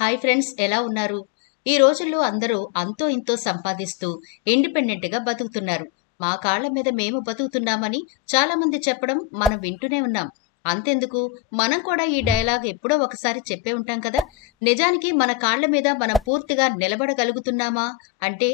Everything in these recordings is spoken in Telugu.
హాయ్ ఫ్రెండ్స్, ఎలా ఉన్నారు? ఈ రోజుల్లో అందరూ అంతో ఇంతో సంపాదిస్తూ ఇండిపెండెంట్‌గా బతుకుతున్నారు. మా కాళ్ళ మీద మేము బతుకుతున్నామని చాలామంది చెప్పడం మనం వింటూనే ఉన్నాం. అంతెందుకు, మనం కూడా ఈ డైలాగ్ ఎప్పుడో ఒకసారి చెప్పే ఉంటాం కదా! నిజానికి మన కాళ్ళ మీద మనం పూర్తిగా నిలబడగలుగుతున్నామా? అంటే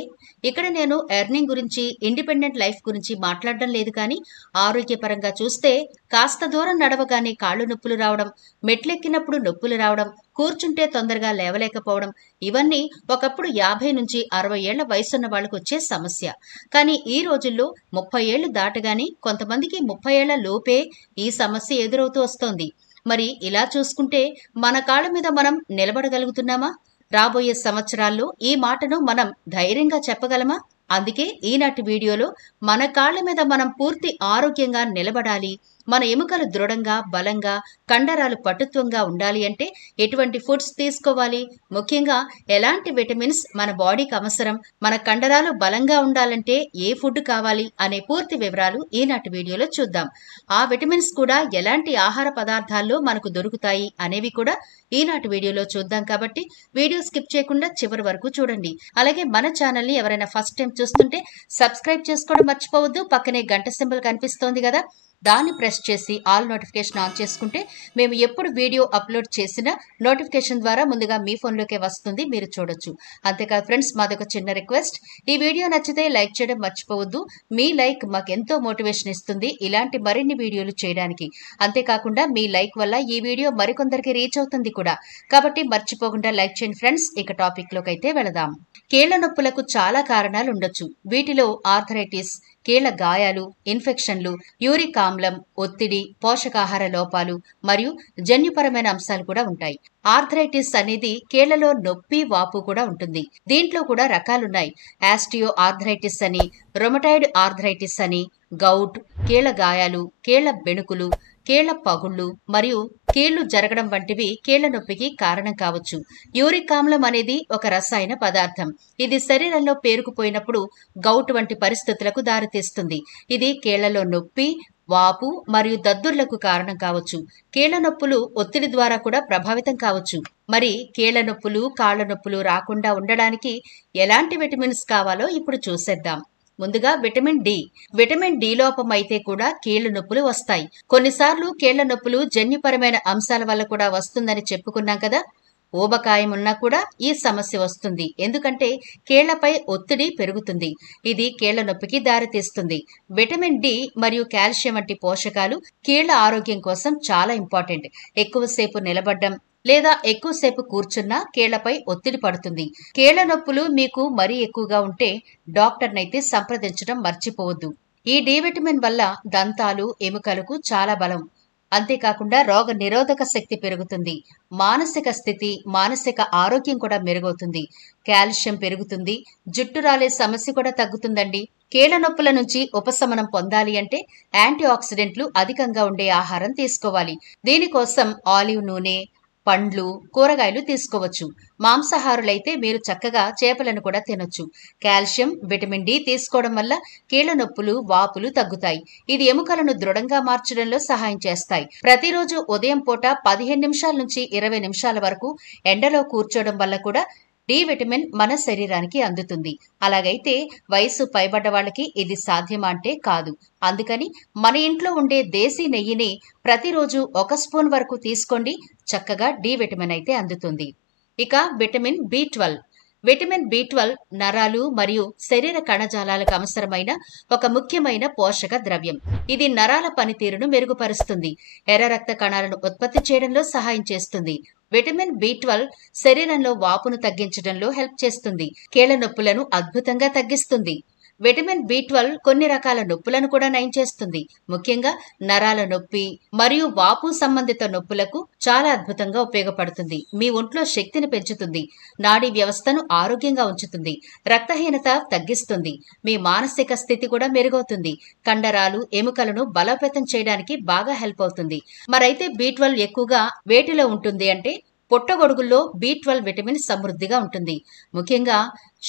ఇక్కడ నేను ఎర్నింగ్ గురించి, ఇండిపెండెంట్ లైఫ్ గురించి మాట్లాడడం లేదు కానీ, ఆరోగ్యపరంగా చూస్తే కాస్త దూరం నడవగానే కాళ్ళు నొప్పులు రావడం, మెట్లెక్కినప్పుడు నొప్పులు రావడం, కూర్చుంటే తొందరగా లేవలేకపోవడం, ఇవన్నీ ఒకప్పుడు 50 నుంచి 60 ఏళ్ల వయసున్న వాళ్ళకొచ్చే సమస్య. కానీ ఈ రోజుల్లో 30 ఏళ్లు దాటగానే కొంతమందికి 30 ఏళ్ల లోపే ఈ సమస్య ఎదురవుతూ వస్తోంది. మరి ఇలా చూసుకుంటే మన కాళ్ళ మీద మనం నిలబడగలుగుతున్నామా? రాబోయే సంవత్సరాల్లో ఈ మాటను మనం ధైర్యంగా చెప్పగలమా? అందుకే ఈనాటి వీడియోలో మన కాళ్ళ మీద మనం పూర్తి ఆరోగ్యంగా నిలబడాలి, మన ఎముకలు దృఢంగా, బలంగా, కండరాలు పటుత్వంగా ఉండాలి అంటే ఎటువంటి ఫుడ్స్ తీసుకోవాలి, ముఖ్యంగా ఎలాంటి విటమిన్స్ మన బాడీకి అవసరం, మన కండరాలు బలంగా ఉండాలంటే ఏ ఫుడ్ కావాలి అనే పూర్తి వివరాలు ఈనాటి వీడియోలో చూద్దాం. ఆ విటమిన్స్ కూడా ఎలాంటి ఆహార పదార్థాల్లో మనకు దొరుకుతాయి అనేవి కూడా ఈనాటి వీడియోలో చూద్దాం. కాబట్టి వీడియో స్కిప్ చేయకుండా చివరి వరకు చూడండి. అలాగే మన ఛానల్ని ఎవరైనా ఫస్ట్ టైం చూస్తుంటే సబ్స్క్రైబ్ చేసుకోవడం మర్చిపోవద్దు. పక్కనే గంట సింబల్ కనిపిస్తోంది కదా, దాన్ని ప్రెస్ చేసి ఆల్ నోటిఫికేషన్ ఆన్ చేసుకుంటే మేము ఎప్పుడు వీడియో అప్లోడ్ చేసినా నోటిఫికేషన్ ద్వారా ముందుగా మీ ఫోన్లోకే వస్తుంది, మీరు చూడొచ్చు. అంతేకాదు ఫ్రెండ్స్, మాదొక చిన్న రిక్వెస్ట్, ఈ వీడియో నచ్చితే లైక్ చేయడం మర్చిపోవద్దు. మీ లైక్ మాకెంతో మోటివేషన్ ఇస్తుంది ఇలాంటి మరిన్ని వీడియోలు చేయడానికి. అంతేకాకుండా మీ లైక్ వల్ల ఈ వీడియో మరికొందరికి రీచ్ అవుతుంది కూడా. కాబట్టి మర్చిపోకుండా లైక్ చేయండి ఫ్రెండ్స్. ఇక టాపిక్ లోకి అయితే వెళదాం. కీళ్ల నొప్పులకు చాలా కారణాలు ఉండొచ్చు. వీటిలో ఆర్థరైటిస్, కీళ్ల గాయాలు, ఇన్ఫెక్షన్లు, యూరిక్ ఆమ్లం, ఒత్తిడి, పోషకాహార లోపాలు మరియు జన్యుపరమైన అంశాలు కూడా ఉంటాయి. ఆర్థరైటిస్ అనేది కీళ్లలో నొప్పి, వాపు కూడా ఉంటుంది. దీంట్లో కూడా రకాలున్నాయి. ఆస్టియో ఆర్థరైటిస్ అని, రొమటాయిడ్ ఆర్థరైటిస్ అని, గౌట్, కీళ్ల గాయాలు, కీళ్ల బెణుకులు, కీళ్ల పగుళ్లు మరియు కీళ్లు జరగడం వంటివి కీళ్ల నొప్పికి కారణం కావచ్చు. యూరిక్ ఆమ్లం అనేది ఒక రసాయన పదార్థం. ఇది శరీరంలో పేరుకుపోయినప్పుడు గౌట్ వంటి పరిస్థితులకు దారితీస్తుంది. ఇది కీళ్లలో నొప్పి, వాపు మరియు దద్దుర్లకు కారణం కావచ్చు. కీళ్ల నొప్పులు ఒత్తిడి ద్వారా కూడా ప్రభావితం కావచ్చు. మరి కీళ్ల నొప్పులు, కాళ్ల నొప్పులు రాకుండా ఉండడానికి ఎలాంటి విటమిన్స్ కావాలో ఇప్పుడు చూసేద్దాం. ముందుగా విటమిన్ డి. విటమిన్ డి లోపం అయితే కూడా కీళ్ల నొప్పులు వస్తాయి. కొన్నిసార్లు కీళ్ల నొప్పులు జన్యుపరమైన అంశాల వల్ల కూడా వస్తుందని చెప్పుకున్నాం కదా. ఊబకాయం ఉన్నా కూడా ఈ సమస్య వస్తుంది, ఎందుకంటే కీళ్లపై ఒత్తిడి పెరుగుతుంది. ఇది కీళ్ల నొప్పికి దారితీస్తుంది. విటమిన్ డి మరియు కాల్షియం వంటి పోషకాలు కీళ్ల ఆరోగ్యం కోసం చాలా ఇంపార్టెంట్. ఎక్కువసేపు నిలబడ్డం లేదా ఎక్కువసేపు కూర్చున్నా కీళ్లపై ఒత్తిడి పడుతుంది. కీళ్ల నొప్పులు మీకు మరీ ఎక్కువగా ఉంటే డాక్టర్నైతే సంప్రదించడం మర్చిపోవద్దు. ఈ డి విటమిన్ వల్ల దంతాలు, ఎముకలకు చాలా బలం. అంతేకాకుండా రోగ నిరోధక శక్తి పెరుగుతుంది. మానసిక స్థితి, మానసిక ఆరోగ్యం కూడా మెరుగవుతుంది. కాల్షియం పెరుగుతుంది. జుట్టు రాలే సమస్య కూడా తగ్గుతుందండి. కీళ్ల నొప్పుల నుంచి ఉపశమనం పొందాలి అంటే యాంటీ ఆక్సిడెంట్లు అధికంగా ఉండే ఆహారం తీసుకోవాలి. దీనికోసం ఆలివ్ నూనె, పండ్లు, కూరగాయలు తీసుకోవచ్చు. మాంసాహారులైతే మీరు చక్కగా చేపలను కూడా తినొచ్చు. కాల్షియం, విటమిన్ డి తీసుకోవడం వల్ల కీళ్ల నొప్పులు, వాపులు తగ్గుతాయి. ఇది ఎముకలను దృఢంగా మార్చడంలో సహాయం చేస్తాయి. ప్రతిరోజు ఉదయం పూట 15 నిమిషాల నుంచి 20 నిమిషాల వరకు ఎండలో కూర్చోవడం వల్ల కూడా డి విటమిన్ మన శరీరానికి అందుతుంది. అలాగైతే వయసు పైబడ్డ వాళ్ళకి ఇది సాధ్యమా అంటే కాదు. అందుకని మన ఇంట్లో ఉండే దేశీ నెయ్యిని ప్రతిరోజు 1 స్పూన్ వరకు తీసుకోండి. చక్కగా డి విటమిన్ అయితే అందుతుంది. ఇక విటమిన్ బి12. విటమిన్ బి12 నరాలు మరియు శరీర కణజాలాలకు అవసరమైన ఒక ముఖ్యమైన పోషక ద్రవ్యం. ఇది నరాల పనితీరును మెరుగుపరుస్తుంది. ఎర్ర రక్త కణాలను ఉత్పత్తి చేయడంలో సహాయం చేస్తుంది. విటమిన్ బి12 శరీరంలో వాపును తగ్గించడంలో హెల్ప్ చేస్తుంది. కీళ్ల నొప్పులను అద్భుతంగా తగ్గిస్తుంది. విటమిన్ బి12 కొన్ని రకాల నొప్పులను కూడా నయం చేస్తుంది. ముఖ్యంగా నరాల నొప్పి మరియు వాపు సంబంధిత నొప్పులకు చాలా అద్భుతంగా ఉపయోగపడుతుంది. మీ ఒంట్లో శక్తిని పెంచుతుంది. నాడీ వ్యవస్థను ఆరోగ్యంగా ఉంచుతుంది. రక్తహీనత తగ్గిస్తుంది. మీ మానసిక స్థితి కూడా మెరుగవుతుంది. కండరాలు, ఎముకలను బలోపేతం చేయడానికి బాగా హెల్ప్ అవుతుంది. మరైతే బి12 ఎక్కువగా వేటిలో ఉంటుంది అంటే పొట్టగొడుగుల్లో బి12 విటమిన్ సమృద్ధిగా ఉంటుంది. ముఖ్యంగా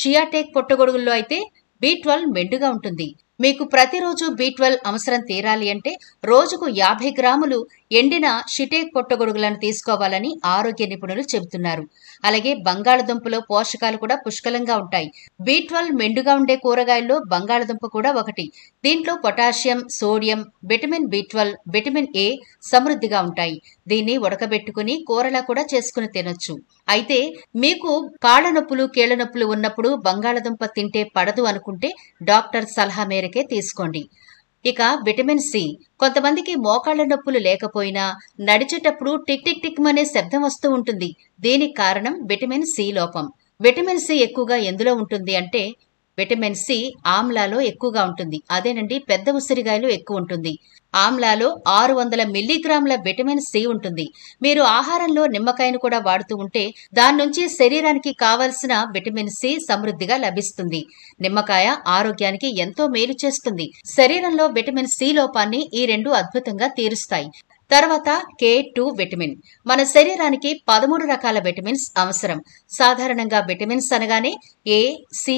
షియాటేక్ పొట్టగొడుగుల్లో అయితే బి12 మెండుగా ఉంటుంది. మీకు ప్రతిరోజు బి12 అవసరం తీరాలి అంటే రోజుకు 50 గ్రాములు ఎండిన షిటేక్ పొట్టగొడుగులను తీసుకోవాలని ఆరోగ్య నిపుణులు చెబుతున్నారు. అలాగే బంగాళదుంపలో పోషకాలు కూడా పుష్కలంగా ఉంటాయి. B12 మెండుగా ఉండే కూరగాయల్లో బంగాళదుంప కూడా ఒకటి. దీంట్లో potassium, sodium, vitamin B12, vitamin A సమృద్ధిగా ఉంటాయి. దీన్ని ఉడకబెట్టుకుని కూరలా కూడా చేసుకుని తినొచ్చు. అయితే మీకు కాళ్ల నొప్పులు, కీళ్ల నొప్పులు ఉన్నప్పుడు బంగాళదుంప తింటే పడదు అనుకుంటే డాక్టర్ సలహా మేరకే తీసుకోండి. ఇక విటమిన్ సి. కొంతమందికి మోకాళ్ల నొప్పులు లేకపోయినా నడిచేటప్పుడు టిక్ టిక్ టిక్ అనే శబ్దం వస్తూ ఉంటుంది. దీనికి కారణం విటమిన్ సి లోపం. విటమిన్ సి ఎక్కువగా ఎందులో ఉంటుంది అంటే విటమిన్ సి ఆమ్లాలో ఎక్కువగా ఉంటుంది. అదేనండి, పెద్ద ఉసిరిగాయలో ఎక్కువ ఉంటుంది. ఆమ్లాలో 600 మిల్లీగ్రాముల విటమిన్ సి ఉంటుంది. మీరు ఆహారంలో నిమ్మకాయను కూడా వాడుతూ ఉంటే దాని నుంచి శరీరానికి కావలసిన విటమిన్ సి సమృద్ధిగా లభిస్తుంది. నిమ్మకాయ ఆరోగ్యానికి ఎంతో మేలు చేస్తుంది. శరీరంలో విటమిన్ సి లోపాన్ని ఈ రెండు అద్భుతంగా తీరుస్తాయి. తర్వాత K2 విటమిన్. మన శరీరానికి 13 రకాల విటమిన్స్ అవసరం. సాధారణంగా విటమిన్స్ అనగానే A, C,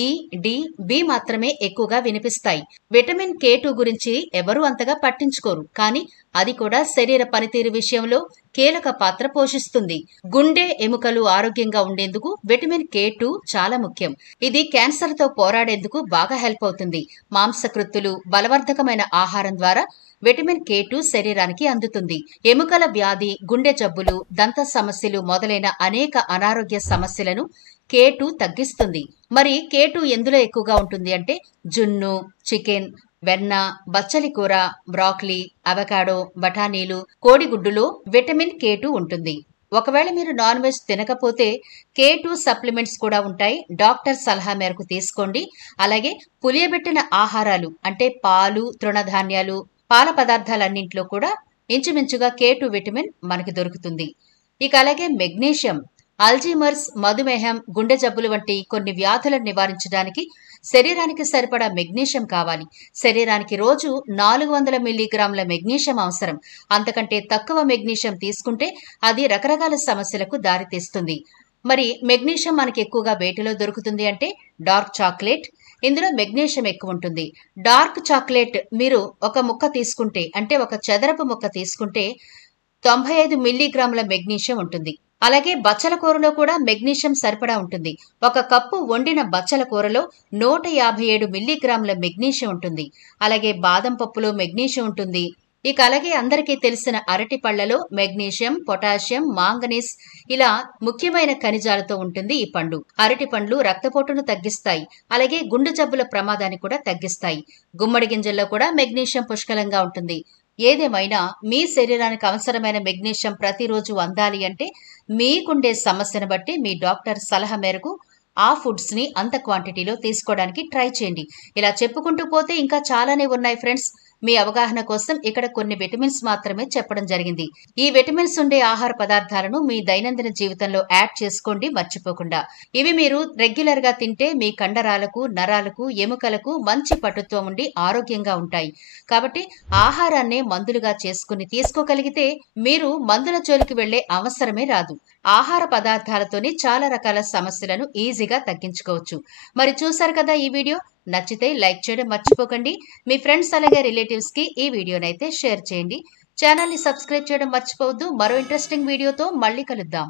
E, D, B మాత్రమే ఎక్కువగా వినిపిస్తాయి. విటమిన్ K2 గురించి ఎవరూ అంతగా పట్టించుకోరు, కానీ అది కూడా శరీర పనితీరు విషయంలో కీలక పాత్ర పోషిస్తుంది. గుండె, ఎముకలు ఆరోగ్యంగా ఉండేందుకు విటమిన్ K2 చాలా ముఖ్యం. ఇది క్యాన్సర్తో పోరాడేందుకు బాగా హెల్ప్ అవుతుంది. మాంసకృత్తులు, బలవర్ధకమైన ఆహారం ద్వారా విటమిన్ K2 శరీరానికి అందుతుంది. ఎముకల వ్యాధి, గుండె జబ్బులు, దంత సమస్యలు మొదలైన అనేక అనారోగ్య సమస్యలను K2 తగ్గిస్తుంది. మరి K2 ఎందులో ఎక్కువగా ఉంటుంది అంటే జున్ను, చికెన్, వెన్న, బచ్చలి కూర, బ్రాక్లీ, అవకాడో, బఠానీలు, కోడిగుడ్డులో విటమిన్ K2 ఉంటుంది. ఒకవేళ మీరు నాన్ వెజ్ తినకపోతే K2 సప్లిమెంట్స్ కూడా ఉంటాయి. డాక్టర్ సలహా మేరకు తీసుకోండి. అలాగే పులియబెట్టిన ఆహారాలు అంటే పాలు, తృణధాన్యాలు, పాల పదార్థాలన్నింటిలో కూడా ఇంచుమించుగా K2 విటమిన్ మనకి దొరుకుతుంది. ఇక అలాగే మెగ్నీషియం. అల్జీమర్స్, మధుమేహం, గుండె జబ్బులు వంటి కొన్ని వ్యాధులను నివారించడానికి శరీరానికి సరిపడా మెగ్నీషియం కావాలి. శరీరానికి రోజు 400 మిల్లీగ్రాముల మెగ్నీషియం అవసరం. అంతకంటే తక్కువ మెగ్నీషియం తీసుకుంటే అది రకరకాల సమస్యలకు దారితీస్తుంది. మరి మెగ్నీషియం మనకి ఎక్కువగా వేటిలో దొరుకుతుంది అంటే డార్క్ చాక్లెట్. ఇందులో మెగ్నీషియం ఎక్కువ ఉంటుంది. డార్క్ చాక్లెట్ మీరు ఒక ముక్క తీసుకుంటే అంటే ఒక చదరపు ముక్క తీసుకుంటే 95 మిల్లీగ్రాముల మెగ్నీషియం ఉంటుంది. అలాగే బచ్చల కూరలో కూడా మెగ్నీషియం సరిపడా ఉంటుంది. ఒక కప్పు వండిన బచ్చల కూరలో 157 మిల్లీగ్రాముల మెగ్నీషియం ఉంటుంది. అలాగే బాదం పప్పులో మెగ్నీషియం ఉంటుంది. ఇక అలాగే అందరికీ తెలిసిన అరటి పళ్లలో మెగ్నీషియం, పొటాషియం, మాంగనీస్ ఇలా ముఖ్యమైన ఖనిజాలతో ఉంటుంది ఈ పండు. అరటి పండ్లు రక్తపోటును తగ్గిస్తాయి. అలాగే గుండె జబ్బుల ప్రమాదాన్ని కూడా తగ్గిస్తాయి. గుమ్మడి గింజల్లో కూడా మెగ్నీషియం పుష్కలంగా ఉంటుంది. ఏదేమైనా మీ శరీరానికి అవసరమైన మెగ్నీషియం ప్రతిరోజు అందాలి అంటే మీకుండే సమస్యను బట్టి మీ డాక్టర్ సలహా మేరకు ఆ ఫుడ్స్ ని అంత క్వాంటిటీలో తీసుకోవడానికి ట్రై చేయండి. ఇలా చెప్పుకుంటూ పోతే ఇంకా చాలానే ఉన్నాయి ఫ్రెండ్స్. మీ అవగాహన కోసం ఇక్కడ కొన్ని విటమిన్స్ మాత్రమే చెప్పడం జరిగింది. ఈ విటమిన్స్ ఉండే ఆహార పదార్థాలను మీ దైనందిన జీవితంలో యాడ్ చేసుకోండి మర్చిపోకుండా. ఇవి మీరు రెగ్యులర్ గా తింటే మీ కండరాలకు, నరాలకు, ఎముకలకు మంచి పటుత్వం ఉండి ఆరోగ్యంగా ఉంటాయి. కాబట్టి ఆహారాన్నే మందులుగా చేసుకుని తీసుకోగలిగితే మీరు మందుల జోలికి వెళ్లే అవసరమే రాదు. ఆహార పదార్థాలతోనే చాలా రకాల సమస్యలను ఈజీగా తగ్గించుకోవచ్చు. మరి చూసారు కదా ఈ వీడియో. నచ్చితే లైక్ చేయడం మర్చిపోకండి. మీ ఫ్రెండ్స్ అలాగే రిలేటివ్స్ కి ఈ వీడియోనైతే షేర్ చేయండి. ఛానల్ ని సబ్స్క్రైబ్ చేయడం మర్చిపోవద్దు. మరో ఇంట్రెస్టింగ్ వీడియోతో మళ్ళీ కలుద్దాం.